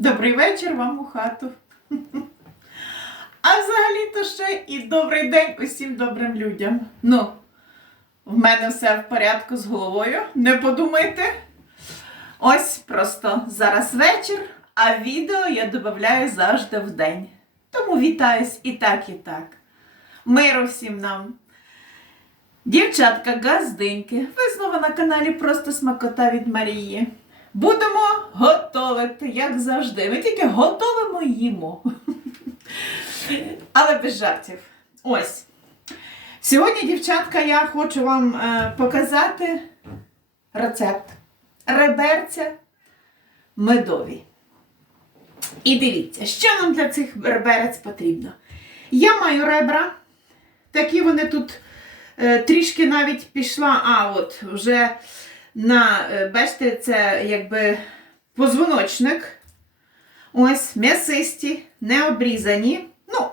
Добрий вечір вам у хату. А взагалі-то ще і добрий день усім добрим людям. Ну, в мене все в порядку з головою, не подумайте. Ось просто зараз вечір, а відео я додаю завжди в день. Тому вітаюсь і так, і так. Миру всім нам. Дівчатка, газдиньки, ви знову на каналі Просто Смакота від Марії. Будемо готувати, як завжди. Ми тільки готовимо їмо. Але без жартів. Ось. Сьогодні, дівчатка, я хочу вам е, показати рецепт реберця медові. І дивіться, що нам для цих реберець потрібно. Я маю ребра, такі вони тут е, трішки навіть пішла, а от вже на, е, бачите, це якби позвоночник. Ось, м'ясисті, не обрізані. Ну,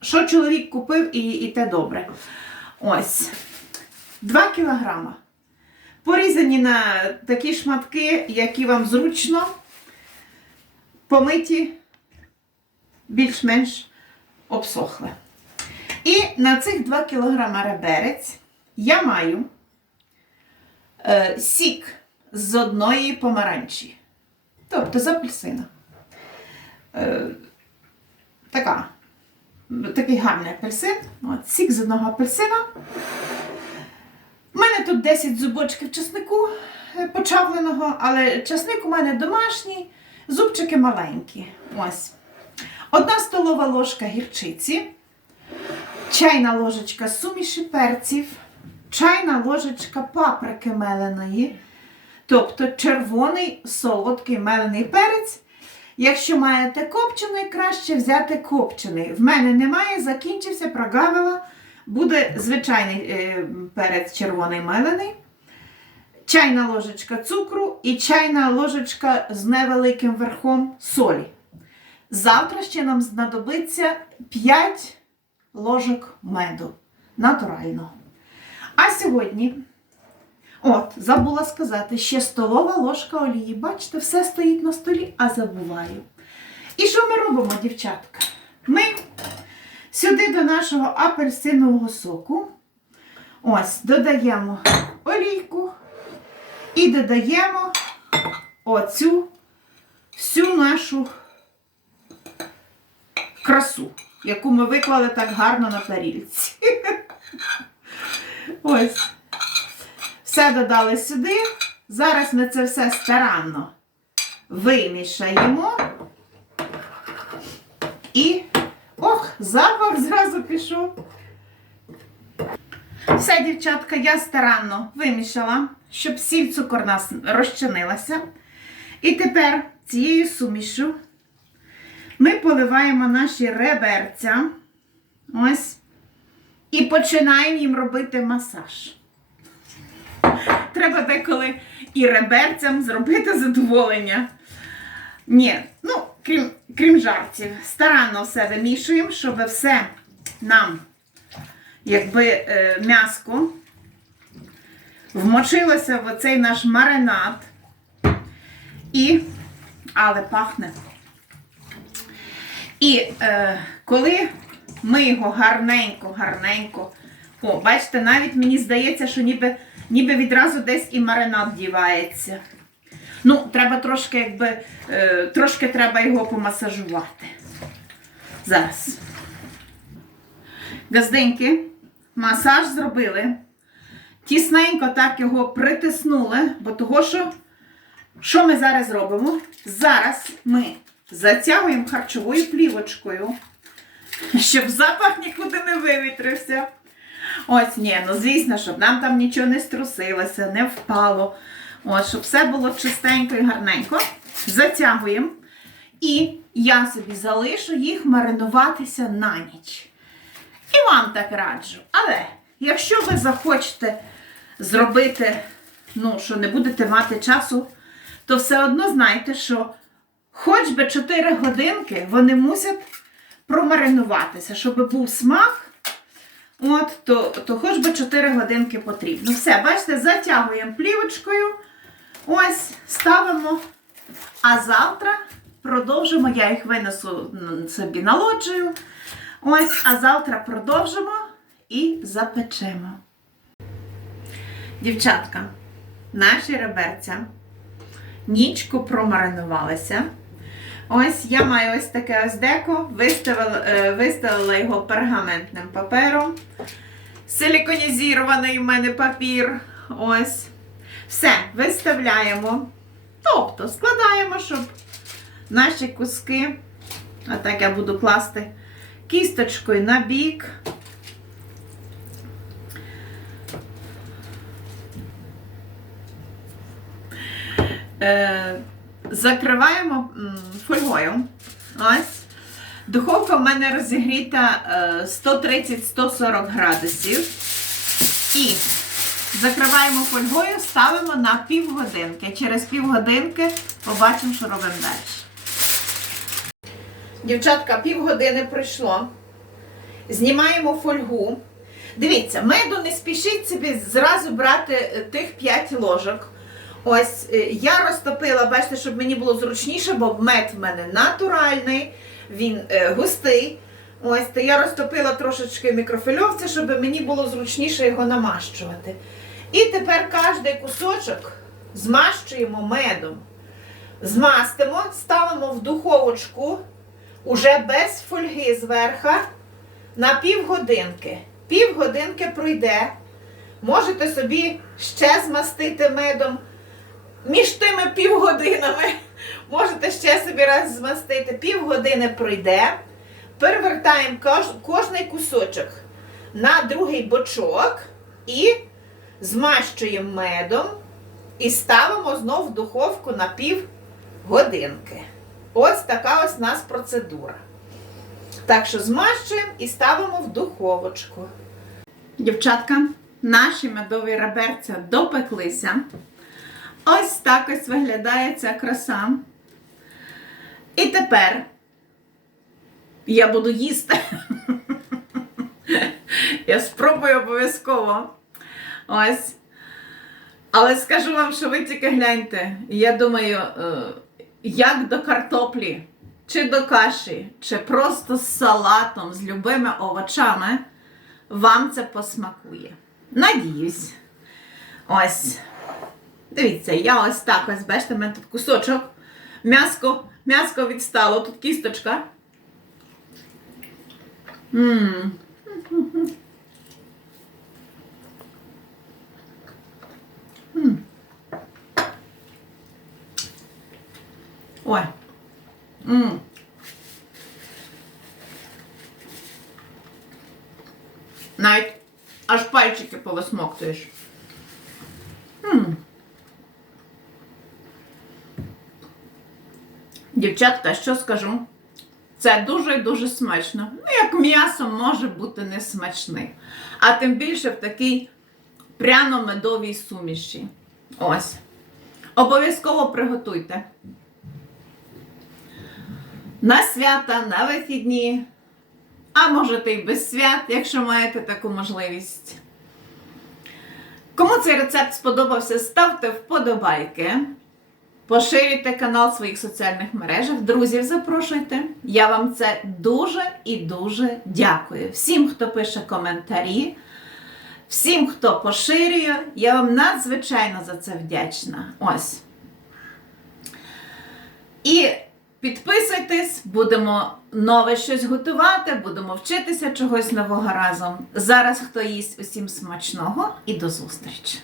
що чоловік купив, і, і те добре. Ось. 2 кілограма. Порізані на такі шматки, які вам зручно, помиті, більш-менш обсохли. І на цих 2 кілограма реберець я маю сік з одної помаранчі. Тобто з апельсина. Е, така, такий гарний апельсин. От, сік з одного апельсина. У мене тут 10 зубочків часнику е, почавленого, але часник у мене домашній, зубчики маленькі. Ось. Одна столова ложка гірчиці, чайна ложечка суміші перців, чайна ложечка паприки меленої, тобто червоний солодкий мелений перець. Якщо маєте копчений, краще взяти копчений. В мене немає, закінчився, прогавила. Буде звичайний е, перець червоний мелений, чайна ложечка цукру і чайна ложечка з невеликим верхом солі. Завтра ще нам знадобиться 5 ложок меду натурального. А сьогодні, от, забула сказати, ще столова ложка олії. Бачите, все стоїть на столі, а забуваю. І що ми робимо, дівчатка? Ми сюди до нашого апельсинового соку ось, додаємо олійку і додаємо оцю всю нашу красу, яку ми виклали так гарно на тарілці. Ось. Все додали сюди. Зараз ми це все старанно вимішаємо. І, ох, запах зразу пішов. Все, дівчатка, я старанно вимішала, щоб сіль цукор нас розчинилася. І тепер цією сумішу ми поливаємо наші реберця. Ось. І починаємо їм робити масаж. Треба деколи і реберцям зробити задоволення. Ні, ну, крім, крім жартів, старанно все вимішуємо, щоб все нам, якби е, м'яско, вмочилося в оцей наш маринад. І, але пахне. І е, коли ми його гарненько, гарненько, о, бачите, навіть мені здається, що ніби, ніби відразу десь і маринад дівається. Ну, треба трошки, якби, е, трошки треба його помасажувати. Зараз. Газденьки, масаж зробили. Тісненько так його притиснули, бо того, що, що ми зараз робимо? Зараз ми затягуємо харчовою плівочкою, щоб запах нікуди не вивітрився. Ось, ні, ну звісно, щоб нам там нічого не струсилося, не впало. От, щоб все було чистенько і гарненько. Затягуємо. І я собі залишу їх маринуватися на ніч. І вам так раджу. Але якщо ви захочете зробити, ну, що не будете мати часу, то все одно знайте, що хоч би 4 годинки вони мусять промаринуватися, щоб був смак. От, то, то хоч би 4 годинки потрібно. Все, бачите, затягуємо плівочкою. Ось, ставимо. А завтра продовжимо. Я їх винесу собі на лоджію. Ось, а завтра продовжимо і запечемо. Дівчатка, наші реберця нічку промаринувалися. Ось я маю ось таке ось деко, виставила, е, виставила його пергаментним папером. Силіконізований в мене папір. Ось. Все, виставляємо. Тобто складаємо, щоб наші куски, а так я буду класти кісточкою на бік. Е, закриваємо фольгою. Ось. Духовка в мене розігріта е, 130-140 градусів. І закриваємо фольгою, ставимо на півгодинки. Через півгодинки побачимо, що робимо далі. Дівчатка, півгодини пройшло. Знімаємо фольгу. Дивіться, меду не спішіть собі зразу брати е, тих 5 ложок. Ось е, я розтопила, бачите, щоб мені було зручніше, бо мед в мене натуральний, він е, густий. Ось то я розтопила трошечки в мікрофильовці, щоб мені було зручніше його намащувати. І тепер кожний кусочок змащуємо медом. Змастимо, ставимо в духовочку уже без фольги зверха на півгодинки. Півгодинки пройде. Можете собі ще змастити медом. Між тими півгодинами можете ще собі раз змастити. Півгодини пройде. Перевертаємо кожний кусочок на другий бочок і змащуємо медом і ставимо знов в духовку на пів годинки. Ось така ось у нас процедура. Так що змащуємо і ставимо в духовочку. Дівчатка, наші медові реберця допеклися. Ось так ось виглядає ця краса. І тепер я буду їсти. Я спробую обов'язково. Ось. Але скажу вам, що ви тільки гляньте. Я думаю, е, як до картоплі, чи до каші, чи просто з салатом, з любими овочами, вам це посмакує. Надіюсь. Ось. Дивіться, я ось так ось, бачите, в мене тут кусочок. М'яско, м'яско відстало, тут кісточка. Мм. М. Ой. М. Навіть аж пальчики повисмоктуєш. Дівчатка, що скажу? Це дуже і дуже смачно. Ну, як м'ясо може бути не. А тим більше в такій пряно-медовій суміші. Ось. Обов'язково приготуйте. На свята, на вихідні. А можете і без свят, якщо маєте таку можливість. Кому цей рецепт сподобався, ставте вподобайки. Поширюйте канал в своїх соціальних мережах, друзів запрошуйте. Я вам це дуже і дуже дякую. Всім, хто пише коментарі, всім, хто поширює, я вам надзвичайно за це вдячна. Ось. І підписуйтесь, будемо нове щось готувати, будемо вчитися чогось нового разом. Зараз хто їсть усім смачного і до зустрічі!